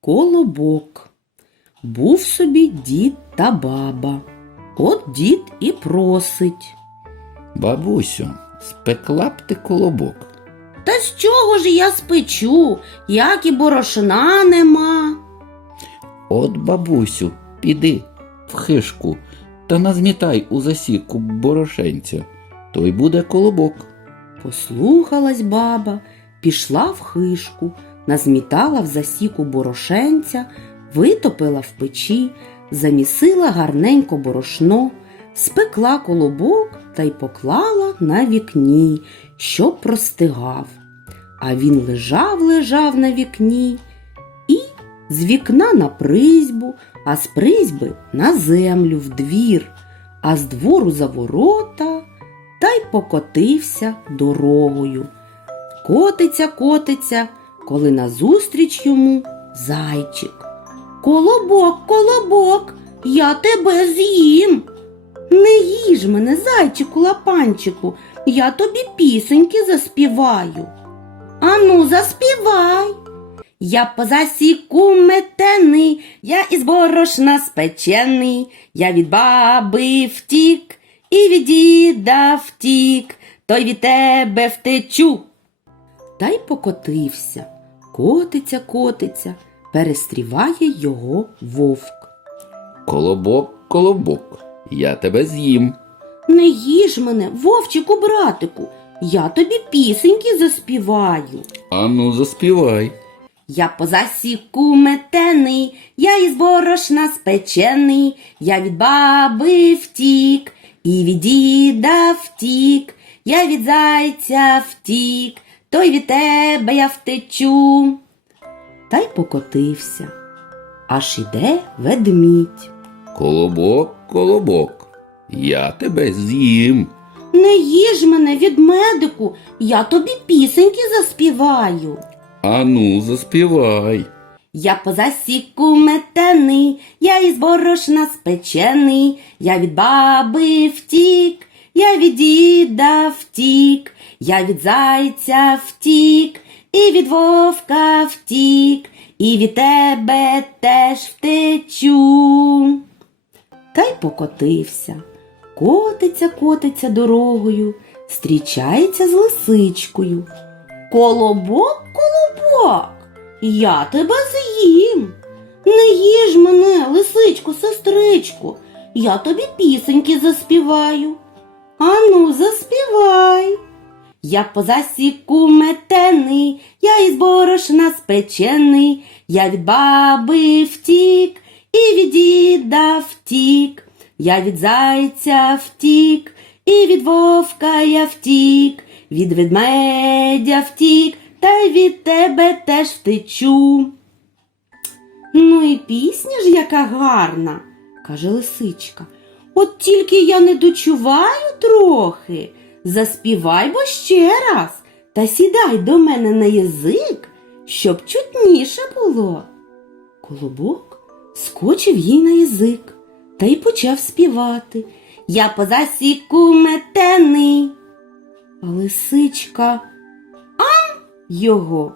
Колобок. Був собі дід та баба. От дід і просить. Бабусю, спекла б ти колобок. Та з чого ж я спечу, як і борошна нема? От, бабусю, піди в хишку та назмітай у засіку борошенця, то й буде колобок. Послухалась баба, пішла в хишку, назмітала в засіку борошенця, витопила в печі, замісила гарненько борошно, спекла колобок та й поклала на вікні, щоб простигав. А він лежав, лежав на вікні і з вікна на призьбу, а з призьби на землю в двір, а з двору за ворота та й покотився дорогою. Котиться, котиться, коли назустріч йому зайчик. Колобок, колобок, я тебе з'їм. Не їж мене, зайчику лапанчику, я тобі пісеньки заспіваю. Ану, заспівай. Я по засіку метений, я із борошна спечений, я від баби втік, і від діда втік, той від тебе втечу. Та й покотився, котиться, котиться, перестріває його вовк. Колобок, колобок, я тебе з'їм. Не їж мене, вовчику, братику, я тобі пісеньки заспіваю. Ану, заспівай. Я по засіку метений, я із борошна спечений, я від баби втік, і від діда втік, я від зайця втік, той від тебе я втечу. Та й покотився. Аж іде ведмідь. Колобок, колобок, я тебе з'їм. Не їж мене, відмедику, я тобі пісеньки заспіваю. Ану, заспівай. Я по засіку метений, я із борошна спечений, я від баби втік, я від діда втік, я від зайця втік, і від вовка втік, і від тебе теж втечу. Та й покотився. Котиться, котиться дорогою, зустрічається з лисичкою. Колобок, колобок, я тебе з'їм. Не їж мене, лисичку, сестричку, я тобі пісеньки заспіваю. Ану, заспівай. Я по засіку метений, я із борошна спечений, я від баби втік, і від діда втік, я від зайця втік, і від вовка я втік, від ведмедя втік, та й від тебе теж втечу. Ну і пісня ж яка гарна, каже лисичка. От тільки я не дочуваю трохи. Заспівай бо ще раз та сідай до мене на язик, щоб чутніше було. Колобок скочив їй на язик та й почав співати. Я по засіку метений. А лисичка ам його.